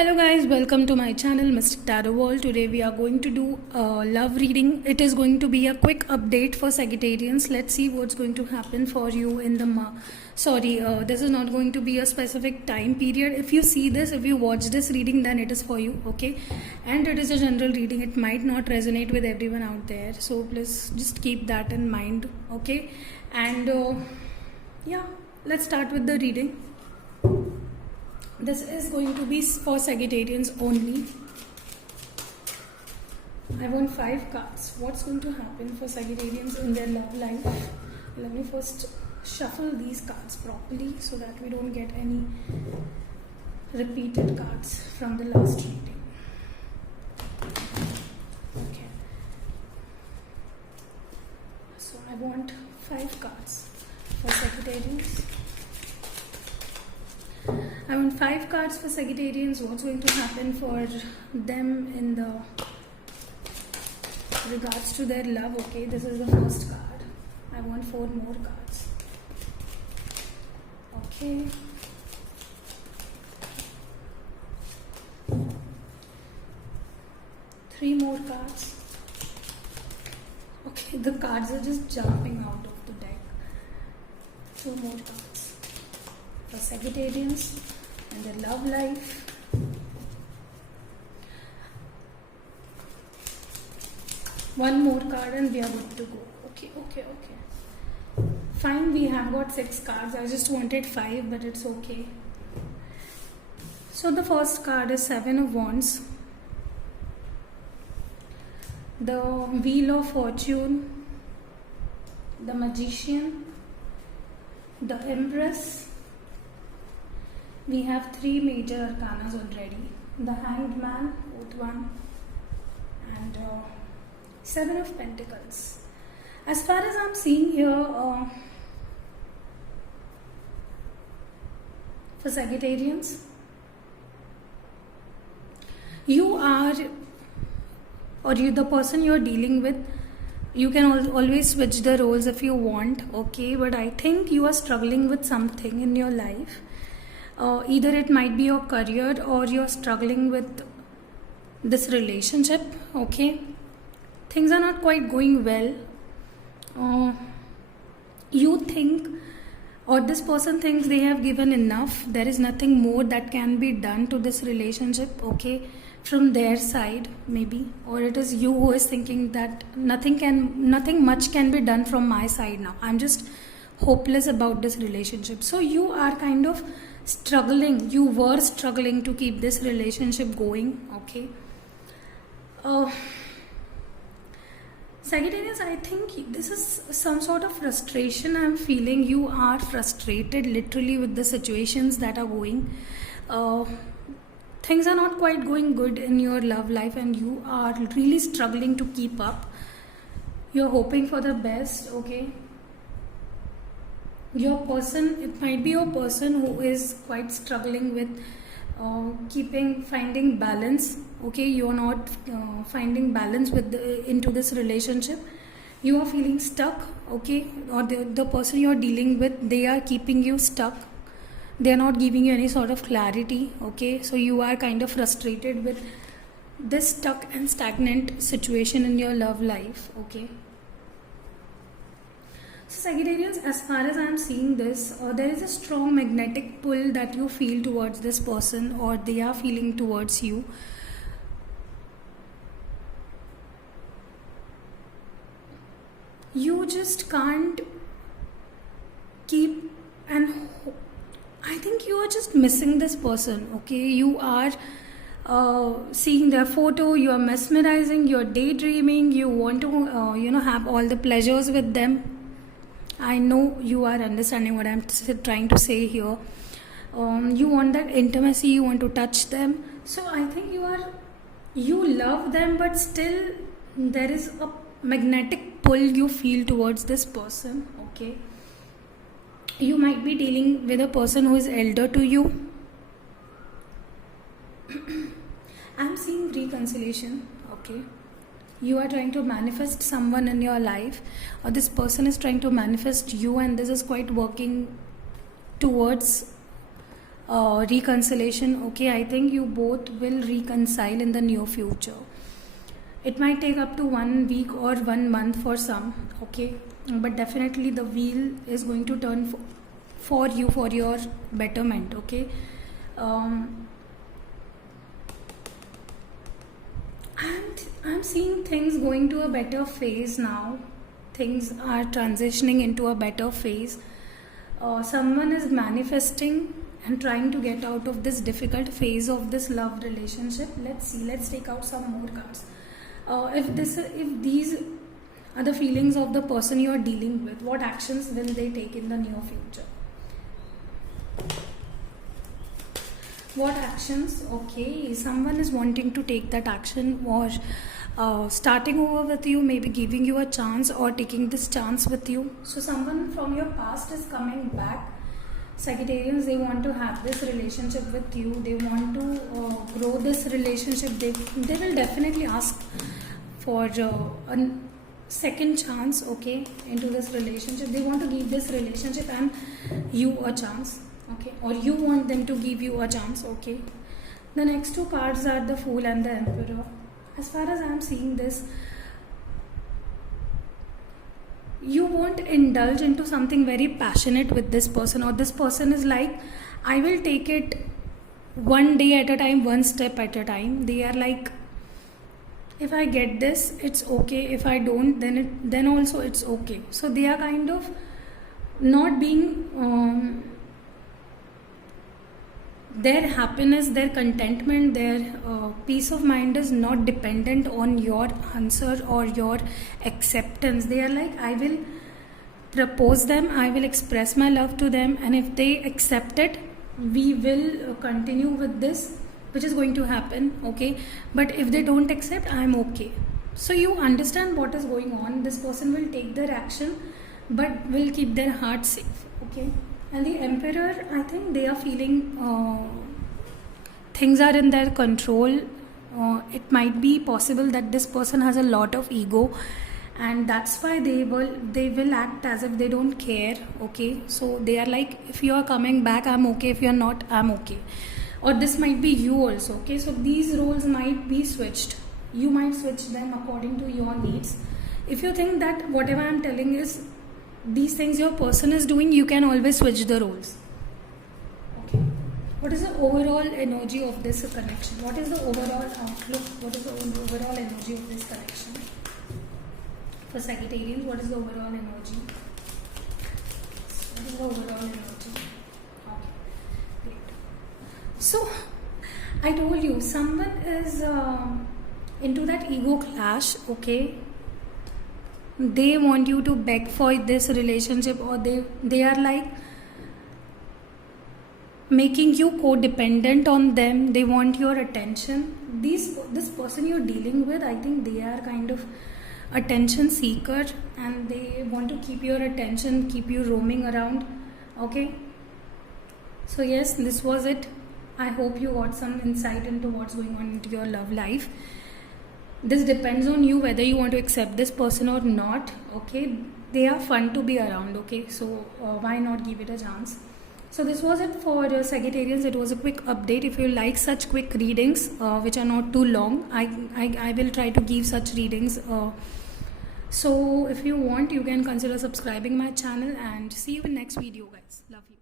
Hello guys, welcome to my channel Mystic Tarot World. Today we are going to do a love reading. It is going to be a quick update for Sagittarians. Let's see what's going to happen for you in the this is not going to be a specific time period. If you see this, if you watch this reading, then it is for you, okay? And it is a general reading. It might not resonate with everyone out there, so please just keep that in mind, okay? And yeah, let's start with the reading. This is going to be for Sagittarians only. I want 5 cards. What's going to happen for Sagittarians in their love life? Let me first shuffle these cards properly so that we don't get any repeated cards from the last reading. Okay. So I want 5 cards for Sagittarians. I want 5 cards for Sagittarians. What's going to happen for them in the regards to their love? Okay, this is the first card. I want 4 more cards. Okay. Three more cards. Okay, the cards are just jumping out of the deck. 2 more cards for Sagittarians and their love life. One more card and we are good to go. Okay. Fine, we have got 6 cards. I just wanted 5, but it's okay. So the first card is 7 of Wands. The Wheel of Fortune. The Magician. The Empress. We have 3 major arcanas already. The Hanged Man, both one, and 7 of Pentacles. As far as I'm seeing here, for Sagittarians, the person you're dealing with, you can always switch the roles if you want, okay? But I think you are struggling with something in your life. Either it might be your career or you're struggling with this relationship, okay? Things are not quite going well. You think, or this person thinks they have given enough. There is nothing more that can be done to this relationship, okay? From their side, maybe. Or it is you who is thinking that nothing much can be done from my side now. I'm just hopeless about this relationship. So you are kind of struggling. You were struggling to keep this relationship going, okay? Sagittarius, I think this is some sort of frustration I'm feeling. You are frustrated literally with the situations that are going. Things are not quite going good in your love life and you are really struggling to keep up. You're hoping for the best, okay? It might be your person who is quite struggling with finding balance, okay? You're not finding balance into this relationship. You are feeling stuck, okay? Or the person you're dealing with, they are keeping you stuck. They are not giving you any sort of clarity, okay? So you are kind of frustrated with this stuck and stagnant situation in your love life, okay? So Sagittarians, as far as I am seeing this, there is a strong magnetic pull that you feel towards this person or they are feeling towards you. You just can't keep, and I think you are just missing this person, okay? You are seeing their photo, you are mesmerizing, you are daydreaming, you want to have all the pleasures with them. I know you are understanding what I'm trying to say here. You want that intimacy, you want to touch them. So I think you love them, but still there is a magnetic pull you feel towards this person, okay? You might be dealing with a person who is elder to you. I'm seeing reconciliation, okay? You are trying to manifest someone in your life, or this person is trying to manifest you, and this is quite working towards reconciliation. Okay, I think you both will reconcile in the near future. It might take up to 1 week or 1 month for some, okay, but definitely the wheel is going to turn for you, for your betterment, okay. And I'm seeing things going to a better phase now. Things are transitioning into a better phase. Someone is manifesting and trying to get out of this difficult phase of this love relationship. Let's see, let's take out some more cards. If these are the feelings of the person you are dealing with, what actions will they take in the near future? What actions? Okay, someone is wanting to take that action, or starting over with you, maybe giving you a chance or taking this chance with you. So someone from your past is coming back. Sagittarians, they want to have this relationship with you. They want to grow this relationship. They will definitely ask for a second chance, okay, into this relationship. They want to give this relationship and you a chance, okay, or you want them to give you a chance, okay. The next two cards are the Fool and the Emperor. As far as I am seeing this, you won't indulge into something very passionate with this person, or this person is like, I will take it one day at a time, one step at a time. They are like, if I get this, it's okay. If I don't, then also it's okay. So they are kind of not being their happiness, their contentment, their peace of mind is not dependent on your answer or your acceptance. They are like, I will propose them, I will express my love to them, and if they accept it, we will continue with this, which is going to happen, okay. But if they don't accept, I am okay. So you understand what is going on. This person will take their action but will keep their heart safe, okay. And the Emperor, I think they are feeling things are in their control. It might be possible that this person has a lot of ego, and that's why they will act as if they don't care, okay. So they are like, if you are coming back, I'm okay. If you are not, I'm okay. Or this might be you also, okay. So these roles might be switched. You might switch them according to your needs. If you think that whatever I'm telling is these things your person is doing, you can always switch the roles, okay. What is the overall energy of this connection? What is the overall outlook? What is the overall energy of this connection? For Sagittarians, what is the overall energy? What is the overall energy? Okay, great. So I told you, someone is into that ego clash, okay. They want you to beg for this relationship, or they are like making you codependent on them. They want your attention. This person you're dealing with, I think they are kind of attention seeker, and they want to keep your attention, keep you roaming around, okay. So yes, this was it. I hope you got some insight into what's going on into your love life. This depends on you whether you want to accept this person or not, okay. They are fun to be around, okay. So why not give it a chance? So this was it for Sagittarians. It was a quick update. If you like such quick readings which are not too long, I will try to give such readings. So if you want, you can consider subscribing my channel, and see you in next video, guys. Love you.